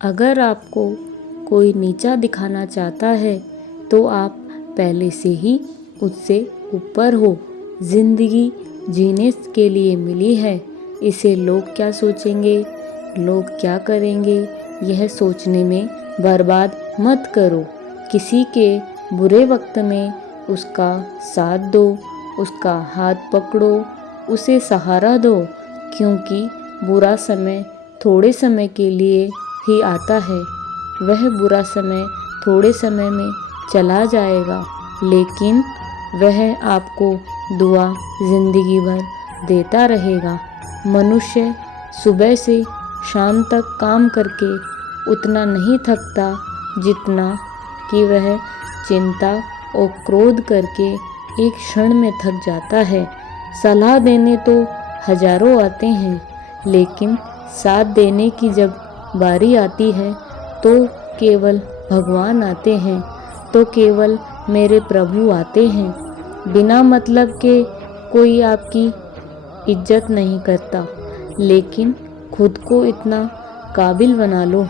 अगर आपको कोई नीचा दिखाना चाहता है तो आप पहले से ही उससे ऊपर हो। ज़िंदगी जीने के लिए मिली है, इसे लोग क्या सोचेंगे, लोग क्या करेंगे, यह सोचने में बर्बाद मत करो। किसी के बुरे वक्त में उसका साथ दो, उसका हाथ पकड़ो, उसे सहारा दो, क्योंकि बुरा समय थोड़े समय के लिए ही आता है। वह बुरा समय थोड़े समय में चला जाएगा, लेकिन वह आपको दुआ ज़िंदगी भर देता रहेगा। मनुष्य सुबह से शाम तक काम करके उतना नहीं थकता जितना कि वह चिंता और क्रोध करके एक क्षण में थक जाता है। सलाह देने तो हजारों आते हैं, लेकिन साथ देने की जब बारी आती है तो केवल भगवान आते हैं, तो केवल मेरे प्रभु आते हैं। बिना मतलब के कोई आपकी इज्जत नहीं करता, लेकिन खुद को इतना काबिल बना लो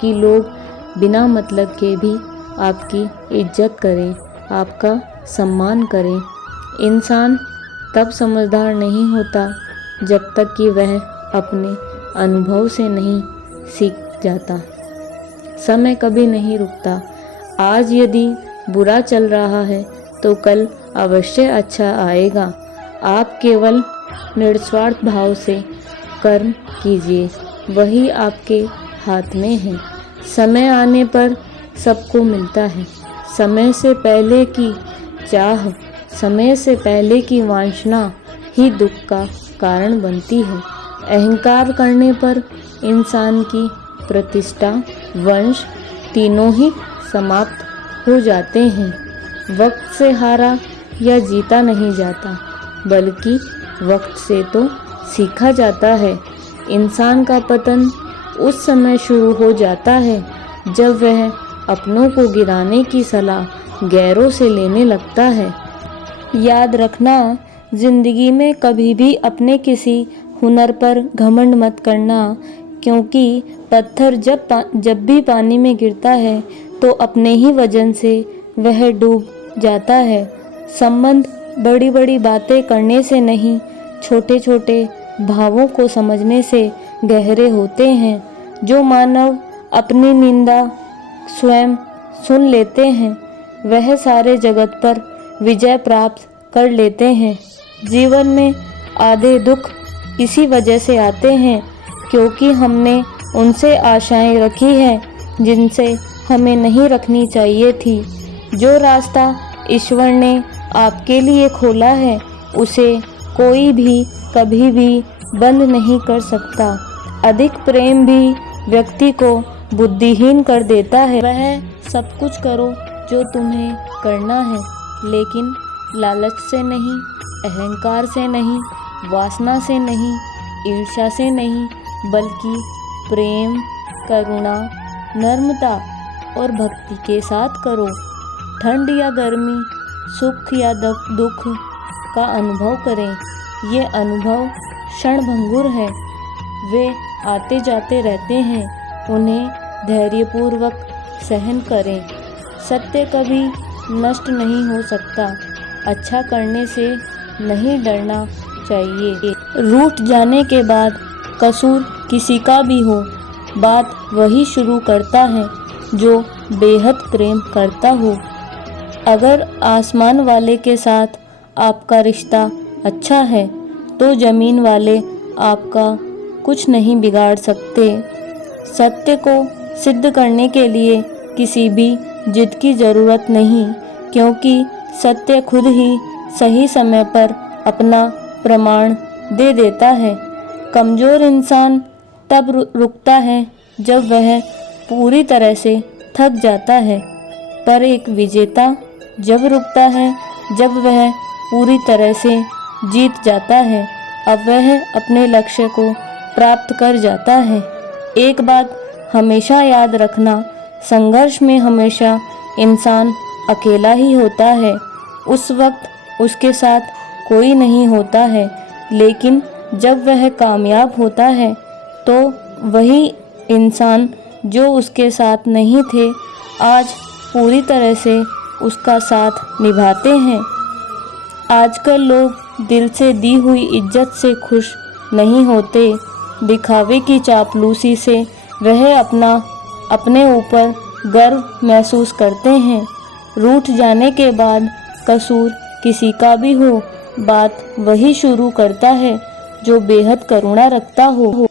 कि लोग बिना मतलब के भी आपकी इज्जत करें, आपका सम्मान करें। इंसान तब समझदार नहीं होता जब तक कि वह अपने अनुभव से नहीं सीख जाता। समय कभी नहीं रुकता। आज यदि बुरा चल रहा है तो कल अवश्य अच्छा आएगा। आप केवल निस्वार्थ भाव से कर्म कीजिए, वही आपके हाथ में है। समय आने पर सबको मिलता है। समय से पहले की चाह, समय से पहले की वांछना ही दुख का कारण बनती है। अहंकार करने पर इंसान की प्रतिष्ठा, वंश तीनों ही समाप्त हो जाते हैं। वक्त से हारा या जीता नहीं जाता, बल्कि वक्त से तो सीखा जाता है। इंसान का पतन उस समय शुरू हो जाता है जब वह अपनों को गिराने की सलाह गैरों से लेने लगता है। याद रखना, जिंदगी में कभी भी अपने किसी हुनर पर घमंड मत करना, क्योंकि पत्थर जब भी पानी में गिरता है तो अपने ही वजन से वह डूब जाता है। संबंध बड़ी बड़ी बातें करने से नहीं, छोटे छोटे भावों को समझने से गहरे होते हैं। जो मानव अपनी निंदा स्वयं सुन लेते हैं, वह सारे जगत पर विजय प्राप्त कर लेते हैं। जीवन में आधे दुख इसी वजह से आते हैं क्योंकि हमने उनसे आशाएं रखी हैं जिनसे हमें नहीं रखनी चाहिए थी। जो रास्ता ईश्वर ने आपके लिए खोला है, उसे कोई भी कभी भी बंद नहीं कर सकता। अधिक प्रेम भी व्यक्ति को बुद्धिहीन कर देता है। वह सब कुछ करो जो तुम्हें करना है, लेकिन लालच से नहीं, अहंकार से नहीं, वासना से नहीं, ईर्ष्या से नहीं, बल्कि प्रेम, करुणा, नम्रता और भक्ति के साथ करो। ठंड या गर्मी, सुख या दुख का अनुभव करें। ये अनुभव क्षणभंगुर है, वे आते जाते रहते हैं। उन्हें धैर्यपूर्वक सहन करें। सत्य कभी नष्ट नहीं हो सकता। अच्छा करने से नहीं डरना चाहिए। रूठ जाने के बाद कसूर किसी का भी हो, बात वही शुरू करता है जो बेहद प्रेम करता हो। अगर आसमान वाले के साथ आपका रिश्ता अच्छा है तो ज़मीन वाले आपका कुछ नहीं बिगाड़ सकते। सत्य को सिद्ध करने के लिए किसी भी जिद की ज़रूरत नहीं, क्योंकि सत्य खुद ही सही समय पर अपना प्रमाण दे देता है। कमज़ोर इंसान तब रुकता है जब वह पूरी तरह से थक जाता है, पर एक विजेता जब रुकता है जब वह पूरी तरह से जीत जाता है। अब वह अपने लक्ष्य को प्राप्त कर जाता है। एक बात हमेशा याद रखना, संघर्ष में हमेशा इंसान अकेला ही होता है। उस वक्त उसके साथ कोई नहीं होता है, लेकिन जब वह कामयाब होता है तो वही इंसान जो उसके साथ नहीं थे आज पूरी तरह से उसका साथ निभाते हैं। आजकल लोग दिल से दी हुई इज्जत से खुश नहीं होते, दिखावे की चापलूसी से वह अपने ऊपर गर्व महसूस करते हैं। रूठ जाने के बाद कसूर किसी का भी हो, बात वही शुरू करता है जो बेहद करुणा रखता हो।